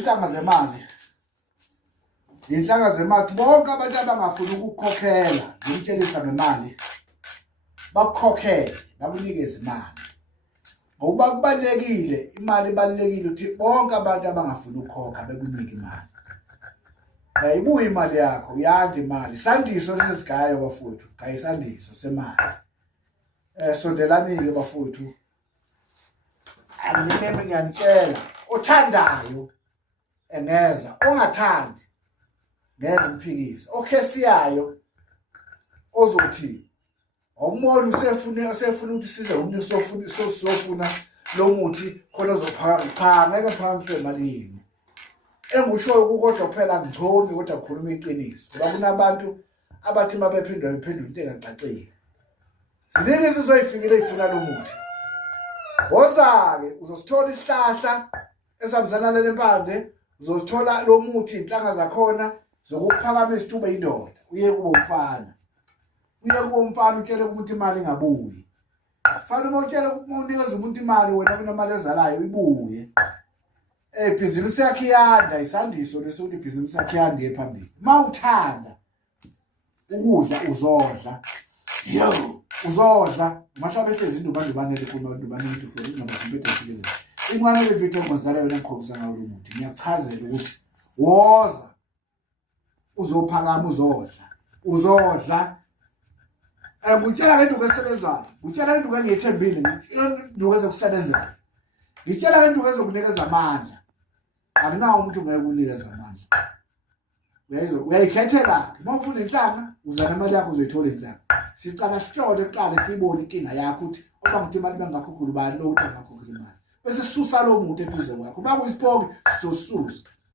Inhlanga zemali. Inhlanga zemali bonke abantu abangafuni ukukhokhela nokutshelisa ngemali bakukhokhele bakunikeze imali. Ngoba kubalekile imali ibalekile ukuthi bonke abantu abangafuni ukukhokha bekunike imali. Ibuye imali yakho uyande imali. Isandiso lesisigayo bafowethu, kayisandiso semali. Sondelani-ke bafowethu. Angimeme ngiyanitshela othandayo engeza ongathandi ngeke umphikise okhesiyayo ozothi awumoni usefuna ukuthi size umnike sofuna lo muthi khona uzopha ngeke phansi imali yini engushoyo kukodwa kuphela ngcomi kodwa kukhuluma iqiniso ngoba kunabantu abathi mabephendula into engacacile ziningi sizoyifikela ifuna lo muthi woza-ke uzosithola isihlahla esihambisana lempande uzosithola lo muthi inhlanga zakhona zokuphakamisa isithuba indoda uye kubo umfana utshele umuntu imali ingabuyi kufanele uma utshele unikeza umuntu imali wena kunemali ezalayo ibuye ibhizinisi yakhe iyanda isandiso lesokuthi ibhizinisi yakhe iyanda iye phambili uma uthanda ukudla uzodla uzodla mashabe hlezi indubandubanele kumandubanele ukuthi namazimpethe ahlukile imwana levidiyo ngozala yona ngikhombisa ngayo lo muthi ngiyachazela ukuthi woza uzophakama uzodla ngitshela ngenduku esebenzayo ngitshela ngenduku engiyithembile ngenduku ezokusebenzela ngitshela ngenduku ezokunikeza amandla akunawo umuntu ongeke ukunikeza amandla uyayikhethela uma ufuna inhlanga uzana imali yakho uzoyithola inhlanga siqala sihlole kuqala siyibone inkinga yakho ukuthi uma ngithi imali bengakhokhela ubani lo ukuthi angakhokhela imali bese sisusa lo muntu eduze kwakho uma kuyisipoki sizosusa